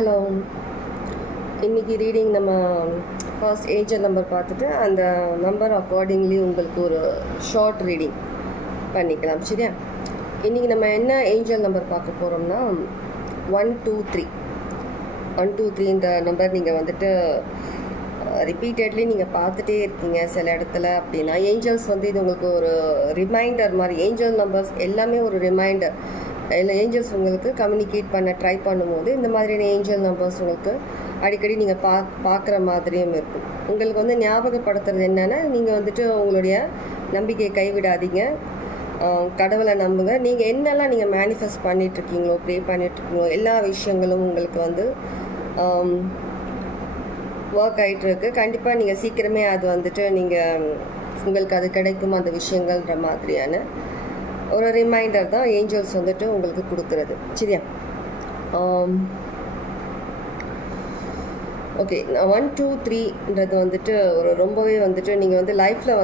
Hello. இன்றைக்கி reading நம்ம first angel number பார்த்துட்டு அந்த நம்பர் அக்கார்டிங்லி உங்களுக்கு ஒரு ஷார்ட் ரீடிங் பண்ணிக்கலாம். சரியா? இன்றைக்கி நம்ம என்ன ஏஞ்சல் நம்பர் பார்க்க போகிறோம்னா 123 123ன்ற நம்பர் நீங்கள் வந்துட்டு ரிப்பீட்டட்லி நீங்கள் பார்த்துட்டே இருக்கீங்க சில இடத்துல அப்படின்னா ஏஞ்சல்ஸ் இது உங்களுக்கு ஒரு ரிமைண்டர் மாதிரி. ஏஞ்சல் நம்பர்ஸ் எல்லாமே ஒரு ரிமைண்டர். இல்லை ஏஞ்சல்ஸ் உங்களுக்கு கம்யூனிகேட் பண்ண ட்ரை பண்ணும்போது இந்த மாதிரியான ஏஞ்சல் நம்பர்ஸ் உங்களுக்கு அடிக்கடி நீங்கள் பார்க்குற மாதிரியும் இருக்கும். உங்களுக்கு ஞாபகப்படுத்துறது என்னென்னா, நீங்கள் உங்களுடைய நம்பிக்கையை கைவிடாதீங்க, கடவுளை நம்புங்க. நீங்கள் என்னெல்லாம் நீங்கள் மேனிஃபெஸ்ட் பண்ணிகிட்ருக்கீங்களோ, ப்ரே பண்ணிகிட்ருக்கீங்களோ எல்லா விஷயங்களும் உங்களுக்கு ஒர்க் ஆகிட்டுருக்கு. கண்டிப்பாக நீங்கள் சீக்கிரமே அது நீங்கள் உங்களுக்கு அது கிடைக்கும் அந்த விஷயங்கள்ன்ற மாதிரியான ஒரு ரிமைண்டர் தான் ஏஞ்சல்ஸ் உங்களுக்கு கொடுக்குறது. சரியா? ஓகே. 123ன்றது ஒரு ரொம்பவே நீங்கள் லைஃப்பில்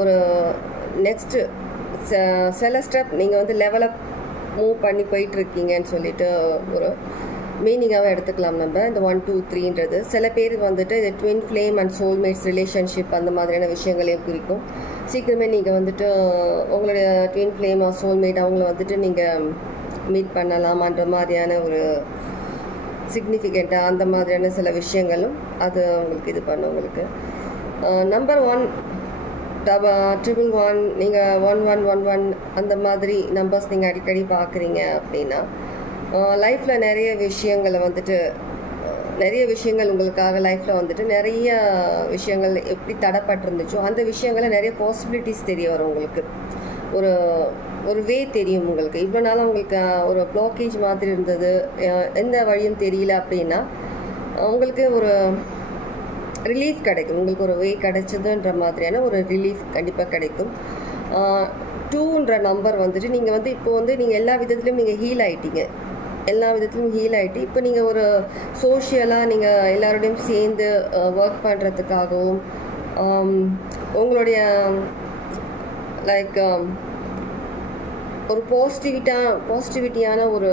ஒரு நெக்ஸ்ட்டு சில ஸ்டெப் நீங்கள் லெவலப் மூவ் பண்ணி போயிட்டுருக்கீங்கன்னு சொல்லிட்டு ஒரு மீனிங்காகவே எடுத்துக்கலாம் நம்ம. இந்த 123ன்றது சில பேருக்கு இது twin flame and soulmates relationship அந்த மாதிரியான விஷயங்களையும் குறிக்கும். சீக்கிரமே நீங்கள் உங்களுடைய ட்வின் ஃப்ளேம் ஆர் சோல்மேட் அவங்கள நீங்கள் மீட் பண்ணலாமான்ற மாதிரியான ஒரு சிக்னிஃபிகண்ட்டாக அந்த மாதிரியான சில விஷயங்களும் அது உங்களுக்கு இது பண்ணும். உங்களுக்கு நம்பர் 1 111 நீங்கள் 1111 அந்த மாதிரி நம்பர்ஸ் நீங்கள் அடிக்கடி பார்க்குறீங்க அப்படின்னா லைஃப்பில் நிறைய விஷயங்கள் உங்களுக்காக லைஃப்பில் நிறைய விஷயங்கள் எப்படி தடைப்பட்டிருந்துச்சோ அந்த விஷயங்களை நிறைய பாசிபிலிட்டிஸ் தெரிய வரும். உங்களுக்கு ஒரு வே தெரியும். உங்களுக்கு இவ்வளோ நாள் உங்களுக்கு ஒரு ப்ளாக்கேஜ் மாதிரி இருந்தது, எந்த வழியும் தெரியல அப்படின்னா உங்களுக்கு ஒரு ரிலீஃப் கிடைக்கும். உங்களுக்கு ஒரு வே கிடைச்சதுன்ற மாதிரியான ஒரு ரிலீஃப் கண்டிப்பாக கிடைக்கும். 2ன்ற நம்பர் நீங்கள் இப்போ நீங்கள் எல்லா விதத்துலையும் நீங்கள் ஹீல் ஆகிட்டீங்க. எல்லா விதத்துலையும் ஹீல் ஆகிட்டு இப்போ நீங்கள் ஒரு சோஷியலாக நீங்கள் எல்லாரோடையும் சேர்ந்து ஒர்க் பண்ணுறதுக்காகவும் உங்களுடைய லைக் ஒரு பாசிட்டிவிட்டியான ஒரு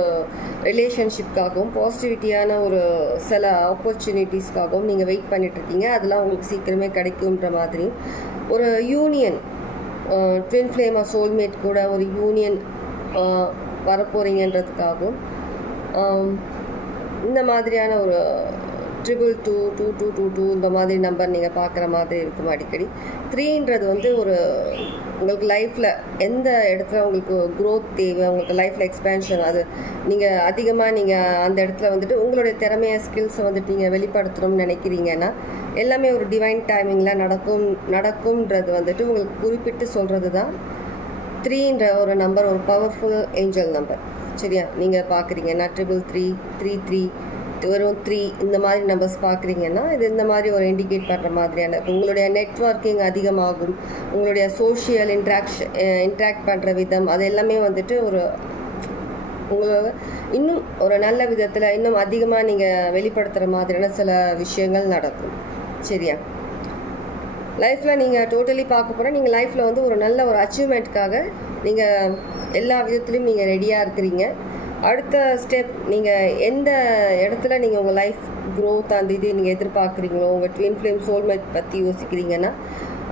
ரிலேஷன்ஷிப்காகவும் பாசிட்டிவிட்டியான ஒரு சில ஆப்பர்ச்சுனிட்டிஸ்க்காகவும் நீங்கள் வெயிட் பண்ணிகிட்ருக்கீங்க. அதெல்லாம் உங்களுக்கு சீக்கிரமே கிடைக்குன்ற மாதிரி ஒரு union, twin flame or soulmate கூட ஒரு யூனியன் வரப்போகிறீங்கன்றதுக்காகவும் இந்த மாதிரியான ஒரு 2222222 இந்த மாதிரி நம்பர் நீங்கள் பார்க்குற மாதிரி இருக்கும் அடிக்கடி. 3ன்றது ஒரு உங்களுக்கு லைஃப்பில் எந்த இடத்துல உங்களுக்கு க்ரோத் தேவை, உங்களுக்கு லைஃப்பில் எக்ஸ்பேன்ஷன், அது நீங்கள் அதிகமாக நீங்கள் அந்த இடத்துல உங்களுடைய திறமையை ஸ்கில்ஸை நீங்கள் வெளிப்படுத்தணும்னு நினைக்கிறீங்கன்னா எல்லாமே ஒரு டிவைன் டைமிங்கில் நடக்கும்ன்றது உங்களுக்கு குறிப்பிட்டு சொல்கிறது தான் 3ன்ற ஒரு நம்பர், ஒரு பவர்ஃபுல் ஏஞ்சல் நம்பர். சரியா? நீங்கள் பார்க்குறீங்கன்னா 333 வெறும் 3 இந்த மாதிரி நம்பர்ஸ் பார்க்குறீங்கன்னா இது இந்த மாதிரி ஒரு இண்டிகேட் பண்ணுற மாதிரியான உங்களுடைய நெட்வொர்க்கிங் அதிகமாகும். உங்களுடைய சோஷியல் இன்ட்ராக்ட் பண்ணுற விதம் அது எல்லாமே ஒரு உங்களோட இன்னும் ஒரு நல்ல விதத்தில் இன்னும் அதிகமாக நீங்கள் வெளிப்படுத்துகிற மாதிரியான சில விஷயங்கள் நடக்கும். சரியா? லைஃப்பில் நீங்கள் டோட்டலி பார்க்க போனால் நீங்கள் லைஃப்பில் ஒரு நல்ல ஒரு அச்சீவ்மெண்ட்டுக்காக நீங்கள் எல்லா விதத்துலையும் நீங்கள் ரெடியாக இருக்கிறீங்க. அடுத்த ஸ்டெப் நீங்கள் எந்த இடத்துல நீங்கள் உங்கள் லைஃப் க்ரோத் அந்த இது நீங்கள் எதிர்பார்க்குறீங்களோ, உங்கள் ட்வின் ஃப்ளேம் சோல்மேட் பற்றி யோசிக்கிறீங்கன்னா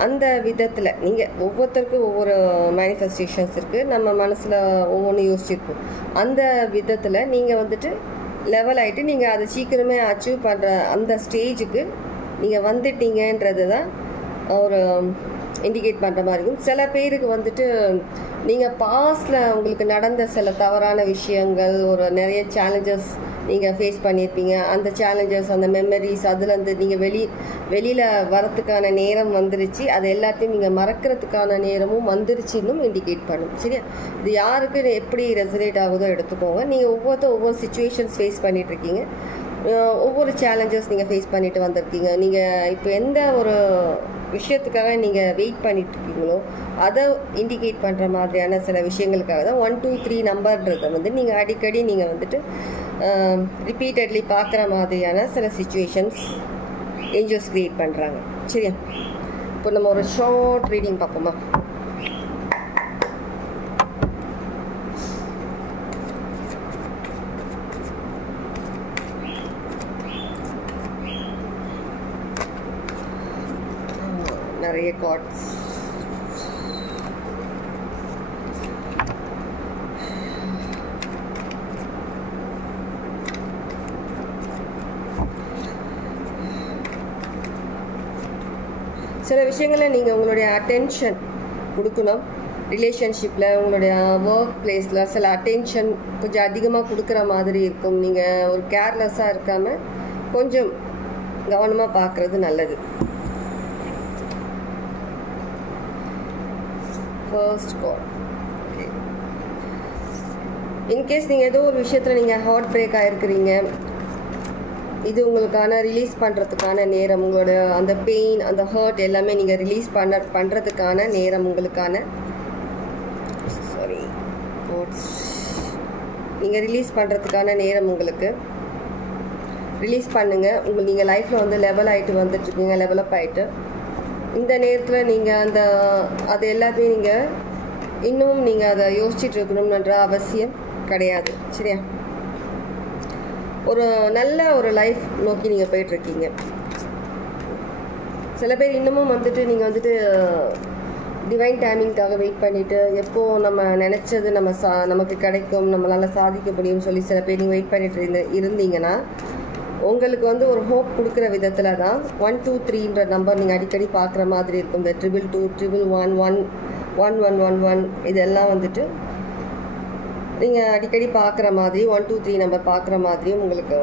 அந்த விதத்தில் நீங்கள் ஒவ்வொருத்தருக்கும் ஒவ்வொரு மேனிஃபெஸ்டேஷன்ஸ் இருக்குது. நம்ம மனசில் ஒவ்வொன்று யோசிச்சிருக்கோம். அந்த விதத்தில் நீங்கள் லெவல் ஆகிட்டு நீங்கள் அதை சீக்கிரமே அச்சீவ் பண்ணுற அந்த ஸ்டேஜுக்கு நீங்கள் வந்துட்டீங்கன்றது தான் ஒரு இண்டிகேட் பண்ணுற மாதிரி இருக்கும். சில பேருக்கு நீங்கள் பாஸ்டில் உங்களுக்கு நடந்த சில தவறான விஷயங்கள், ஒரு நிறைய சேலஞ்சஸ் நீங்கள் ஃபேஸ் பண்ணியிருப்பீங்க. அந்த சேலஞ்சஸ், அந்த மெமரிஸ் அதுலேருந்து நீங்கள் வெளியில் வரத்துக்கான நேரம் வந்துருச்சு. அது எல்லாத்தையும் நீங்கள் மறக்கிறதுக்கான நேரமும் வந்துருச்சுன்னு இண்டிகேட் பண்ணும். சரியா? இது யாருக்கு எப்படி ரெசனேட் ஆகுதோ எடுத்துக்கோங்க. நீங்கள் ஒவ்வொரு சுச்சுவேஷன்ஸ் ஃபேஸ் பண்ணிகிட்ருக்கீங்க, ஒவ்வொரு சேலஞ்சஸ் நீங்கள் ஃபேஸ் பண்ணிட்டு வந்திருக்கீங்க. நீங்கள் இப்போ எந்த ஒரு விஷயத்துக்காக நீங்கள் வெயிட் பண்ணிட்டுருக்கீங்களோ அதை இண்டிகேட் பண்ணுற மாதிரியான சில விஷயங்களுக்காக தான் 123 நம்பர்ன்றதை நீங்கள் அடிக்கடி நீங்கள் ரிப்பீட்டட்லி பார்க்குற மாதிரியான சில சிச்சுவேஷன்ஸ் ஏஞ்சல்ஸ் க்ரியேட் பண்ணுறாங்க. சரியா? இப்போ நம்ம ஒரு ஷார்ட் ரீடிங் பார்ப்போமா? நிறைய கார்ட்ஸ். சில விஷயங்களில் நீங்கள் உங்களுடைய அட்டென்ஷன் கொடுக்கணும். ரிலேஷன்ஷிப்பில், உங்களுடைய ஒர்க் பிளேஸில் சில அட்டென்ஷன் கொஞ்சம் அதிகமாக கொடுக்குற மாதிரி இருக்கும். நீங்கள் ஒரு கேர்லெஸ்ஸாக இருக்காமல் கொஞ்சம் கவனமாக பார்க்குறது நல்லது. First card. ஓகே, இன்கேஸ் நீங்கள் ஏதோ ஒரு விஷயத்தில் நீங்கள் ஹார்ட் பிரேக் ஆகிருக்கிறீங்க, இது உங்களுக்கான ரிலீஸ் பண்ணுறதுக்கான நேரம். உங்களோட அந்த பெயின், அந்த ஹர்ட் எல்லாமே நீங்கள் ரிலீஸ் பண்ணுறதுக்கான நேரம் உங்களுக்கான. சாரி, நீங்கள் ரிலீஸ் பண்ணுறதுக்கான நேரம் உங்களுக்கு. ரிலீஸ் பண்ணுங்கள். நீங்கள் லைஃப்பில் வந்து லெவல் ஆகிட்டு வந்துட்டுருக்கீங்க, லெவலப் ஆகிட்டு. இந்த நேரத்தில் நீங்கள் அது எல்லாத்தையும் நீங்கள் இன்னும் நீங்கள் அதை யோசிச்சுட்டு இருக்கணும்ன்ற அவசியம் கிடையாது. சரியா? ஒரு நல்ல ஒரு லைஃப் நோக்கி நீங்கள் போயிட்டுருக்கீங்க. சில பேர் இன்னமும் வந்துட்டு நீங்கள் வந்துட்டு டிவைன் டைமிங்காக வெயிட் பண்ணிவிட்டு, எப்போது நம்ம நினச்சது நமக்கு கிடைக்கும், நம்மளால் சாதிக்க முடியும்னு சொல்லி சில பேர் நீங்கள் வெயிட் பண்ணிட்டு இருந்தீங்கன்னா, உங்களுக்கு வந்து ஒரு ஹோப் கொடுக்குற விதத்தில் தான் 123ன்ற நம்பர் நீங்கள் அடிக்கடி பார்க்குற மாதிரி இருக்கும். இந்த 222, 111, 1111 இதெல்லாம் வந்துட்டு நீங்கள் அடிக்கடி பார்க்குற மாதிரி 123 நம்பர் பார்க்குற மாதிரியும் உங்களுக்கு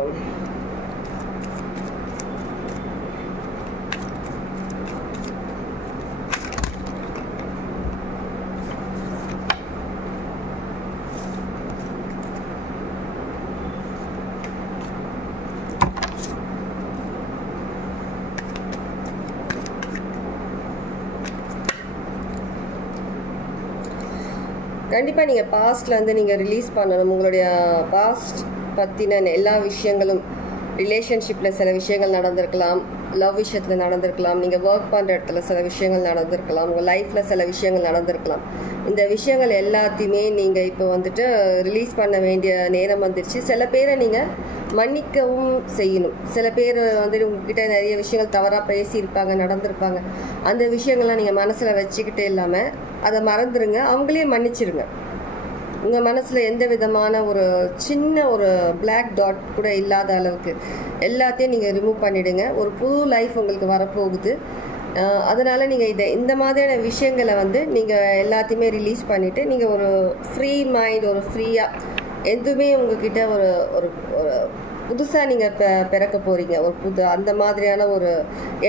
கண்டிப்பாக நீங்கள் பாஸ்ட்லேருந்து நீங்கள் ரிலீஸ் பண்ணணும். உங்களுடைய பாஸ்ட் பற்றின எல்லா விஷயங்களும், ரிலேஷன்ஷிப்பில் சில விஷயங்கள் நடந்திருக்கலாம், லவ் விஷயத்தில் நடந்திருக்கலாம், நீங்கள் ஒர்க் பண்ணுற இடத்துல சில விஷயங்கள் நடந்திருக்கலாம், உங்கள் லைஃப்பில் சில விஷயங்கள் நடந்திருக்கலாம். இந்த விஷயங்கள் எல்லாத்தையுமே நீங்கள் இப்போ வந்துட்டு ரிலீஸ் பண்ண வேண்டிய நேரம் வந்துடுச்சு. சில பேரை நீங்கள் மன்னிக்கவும் செய்யணும். சில பேர் வந்துட்டு உங்ககிட்ட நிறைய விஷயங்கள் தவறாக பேசியிருப்பாங்க, நடந்திருப்பாங்க. அந்த விஷயங்கள்லாம் நீங்கள் மனசில் வச்சுக்கிட்டே இல்லாமல் அதை மறந்துடுங்க, அவங்களே மன்னிச்சிருங்க. உங்கள் மனசில் எந்த விதமான ஒரு சின்ன ஒரு பிளாக் டாட் கூட இல்லாத அளவுக்கு எல்லாத்தையும் நீங்கள் ரிமூவ் பண்ணிவிடுங்க. ஒரு புது லைஃப் உங்களுக்கு வரப்போகுது. அதனால் நீங்கள் இந்த மாதிரியான விஷயங்களை வந்து நீங்கள் எல்லாத்தையுமே ரிலீஸ் பண்ணிவிட்டு நீங்கள் ஒரு ஃப்ரீ மைண்ட், ஒரு ஃப்ரீயாக எதுவுமே உங்ககிட்ட ஒரு ஒரு புதுசாக நீங்கள் பிறக்க போகிறீங்க. ஒரு அந்த மாதிரியான ஒரு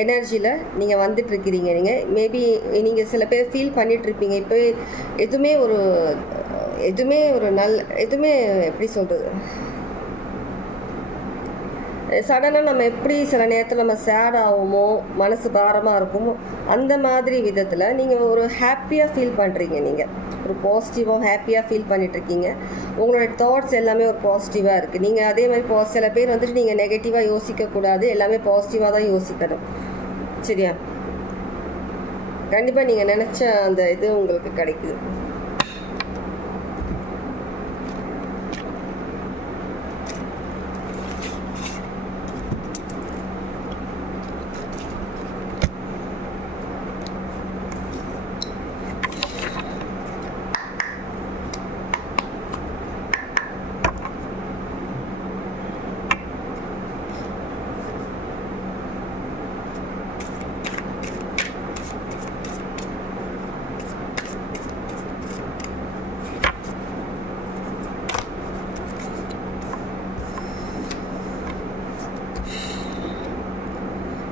எனர்ஜியில் நீங்கள் வந்துட்டுருக்கிறீங்க. நீங்கள் மேபி நீங்கள் சில பேர் ஃபீல் பண்ணிகிட்ருப்பீங்க, இப்போ எதுவுமே எப்படி சொல்கிறது, சடனாக நம்ம எப்படி சில நேரத்தில் நம்ம சேட் ஆகுமோ, மனசு பாரமாக இருக்குமோ, அந்த மாதிரி விதத்தில் நீங்கள் ஒரு ஹாப்பியாக ஃபீல் பண்ணுறீங்க. நீங்கள் ஒரு பாசிட்டிவாக ஹாப்பியாக ஃபீல் பண்ணிகிட்ருக்கீங்க. உங்களோட தாட்ஸ் எல்லாமே ஒரு பாசிட்டிவாக இருக்குது. நீங்கள் அதே மாதிரி சில பேர் வந்துட்டு நீங்கள் நெகட்டிவாக யோசிக்கக்கூடாது, எல்லாமே பாசிட்டிவாக தான் யோசிக்கணும். சரியா? கண்டிப்பாக நீங்கள் நினச்ச அந்த இது உங்களுக்கு கிடைக்குது.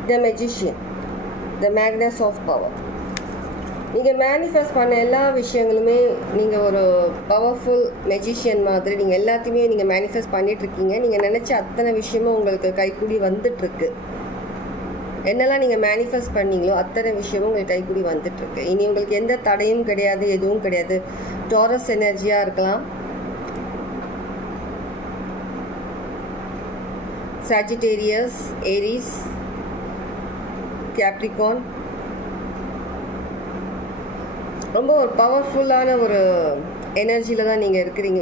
The Magician, the Magnus of Power. நீங்கள் மேனிஃபெஸ்ட் பண்ண எல்லா விஷயங்களுமே நீங்கள் ஒரு பவர்ஃபுல் மெஜிஷியன் மாதிரி நீங்கள் எல்லாத்தையுமே நீங்கள் மேனிஃபெஸ்ட் பண்ணிகிட்ருக்கீங்க. நீங்கள் நினச்ச அத்தனை விஷயமும் உங்களுக்கு கைக்கூடி வந்துட்டுருக்கு. என்னெல்லாம் நீங்கள் மேனிஃபெஸ்ட் பண்ணீங்களோ அத்தனை விஷயமும் உங்களுக்கு கைக்கூடி வந்துட்டுருக்கு. இனி உங்களுக்கு எந்த தடையும் கிடையாது, எதுவும் கிடையாது. டாரஸ் எனர்ஜியாக இருக்கலாம், சாஜிட்டேரியஸ், ஏரிஸ், கேப்ரிகான், ரொம்ப ஒரு பவர்ஃபுல்லான ஒரு எனர்ஜியில் தான் நீங்கள் இருக்கிறீங்க.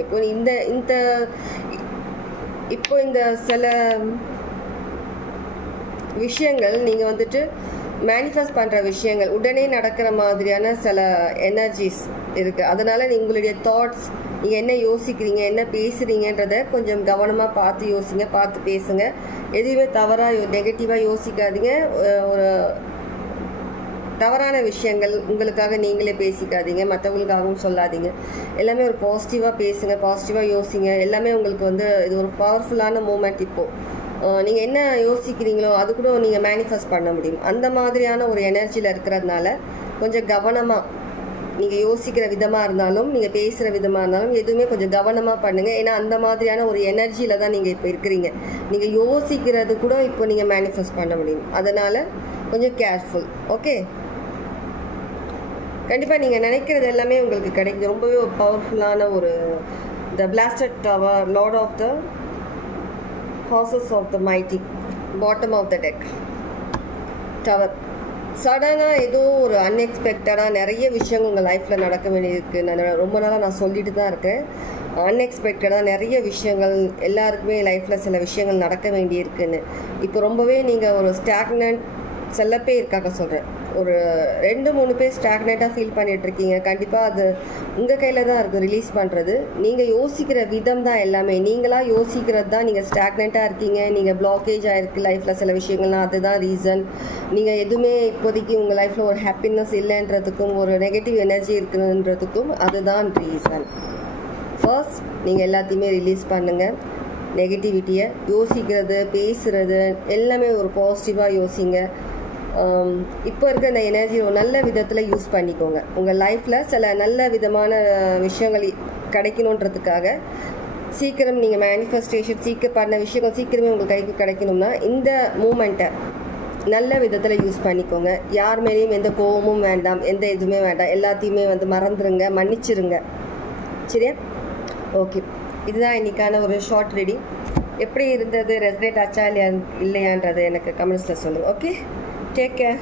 இப்போ இந்த சில விஷயங்கள் நீங்கள் வந்துட்டு மேனிஃபெஸ்ட் பண்ணுற விஷயங்கள் உடனே நடக்கிற மாதிரியான சில எனர்ஜிஸ் இருக்குது. அதனால் உங்களுடைய தாட்ஸ், நீங்கள் என்ன யோசிக்கிறீங்க, என்ன பேசுகிறீங்கன்றத கொஞ்சம் கவனமாக பார்த்து யோசிங்க, பார்த்து பேசுங்க. எதுவுமே தவறாக நெகட்டிவாக யோசிக்காதீங்க. ஒரு தவறான விஷயங்கள் உங்களுக்காக நீங்களே பேசிக்காதீங்க, மற்றவங்களுக்காகவும் சொல்லாதீங்க. எல்லாமே ஒரு பாசிட்டிவாக பேசுங்க, பாசிட்டிவாக யோசிங்க. எல்லாமே உங்களுக்கு வந்து இது ஒரு பவர்ஃபுல்லான மூமெண்ட். இப்போது நீங்கள் என்ன யோசிக்கிறீங்களோ அது கூட நீங்கள் மேனிஃபெஸ்ட் பண்ண முடியும். அந்த மாதிரியான ஒரு எனர்ஜியில் இருக்கிறதுனால கொஞ்சம் கவனமாக நீங்கள் யோசிக்கிற விதமாக இருந்தாலும், நீங்கள் பேசுகிற விதமாக இருந்தாலும் எதுவுமே கொஞ்சம் கவனமாக பண்ணுங்கள். ஏன்னா அந்த மாதிரியான ஒரு எனர்ஜியில் தான் நீங்கள் இப்போ இருக்கிறீங்க. நீங்கள் யோசிக்கிறது கூட இப்போ நீங்கள் மேனிஃபெஸ்ட் பண்ண முடியும். அதனால் கொஞ்சம் கேர்ஃபுல். ஓகே, கண்டிப்பாக நீங்கள் நினைக்கிறது எல்லாமே உங்களுக்கு கிடைக்கும். ரொம்பவே ஒரு பவர்ஃபுல்லான ஒரு the blasted tower, lord of the horses of the mighty, bottom of the deck tower. சடனாக ஏதோ ஒரு அன்எக்ஸ்பெக்டடாக நிறைய விஷயங்கள் உங்கள் லைஃப்பில் நடக்க வேண்டியிருக்கு. நான் ரொம்ப நாளாக நான் சொல்லிட்டு தான் இருக்கேன். அன்எக்ஸ்பெக்டடாக நிறைய விஷயங்கள் எல்லாருக்குமே லைஃப்பில் சில விஷயங்கள் நடக்க வேண்டியிருக்குன்னு. இப்போ ரொம்பவே நீங்கள் ஒரு ஸ்டாக்னன்ட், சில பேர் இருக்காங்க சொல்கிறேன், ஒரு 2-3 பேர் ஸ்டாக்னேட்டாக ஃபீல் பண்ணிகிட்ருக்கீங்க. கண்டிப்பாக அது உங்கள் கையில் தான் இருக்குது ரிலீஸ் பண்ணுறது. நீங்கள் யோசிக்கிற விதம் தான் எல்லாமே. நீங்களாக யோசிக்கிறது தான் நீங்கள் ஸ்டாக்னேட்டாக இருக்கீங்க. நீங்கள் பிளாக்கேஜ் ஆகிருக்கு லைஃப்பில் சில விஷயங்கள்லாம், அதுதான் ரீசன். நீங்கள் எதுவுமே இப்போதைக்கு உங்கள் லைஃப்பில் ஒரு ஹாப்பினஸ் இல்லைன்றதுக்கும், ஒரு நெகட்டிவ் எனர்ஜி இருக்குன்றதுக்கும் அதுதான் ரீசன். ஃபர்ஸ்ட் நீங்கள் எல்லாத்தையுமே ரிலீஸ் பண்ணுங்கள். நெகட்டிவிட்டியை யோசிக்கிறது, பேசுகிறது எல்லாமே ஒரு பாசிட்டிவாக யோசிங்க. இப்போ இருக்க இந்த எனர்ஜி ஒரு நல்ல விதத்தில் யூஸ் பண்ணிக்கோங்க. உங்கள் லைஃப்பில் சில நல்ல விதமான விஷயங்கள் கிடைக்கணுன்றதுக்காக சீக்கிரம் நீங்கள் மேனிஃபெஸ்டேஷன் சீக்கிரம் பண்ண விஷயங்கள் சீக்கிரமே உங்கள் கைக்கு கிடைக்கணும்னா இந்த மூமெண்ட்டை நல்ல விதத்தில் யூஸ் பண்ணிக்கோங்க. யார் மேலேயும் எந்த கோபமும் வேண்டாம், எந்த இதுவுமே வேண்டாம். எல்லாத்தையுமே வந்து மறந்துடுங்க, மன்னிச்சிருங்க. சரியா? ஓகே, இதுதான் இன்றைக்கான ஒரு ஷார்ட் ரீடிங். எப்படி இருந்தது, ரெசனேட் ஆச்சா இல்லையான்றது எனக்கு கமெண்ட்ஸில் சொல்லுங்கள். Okay, take care.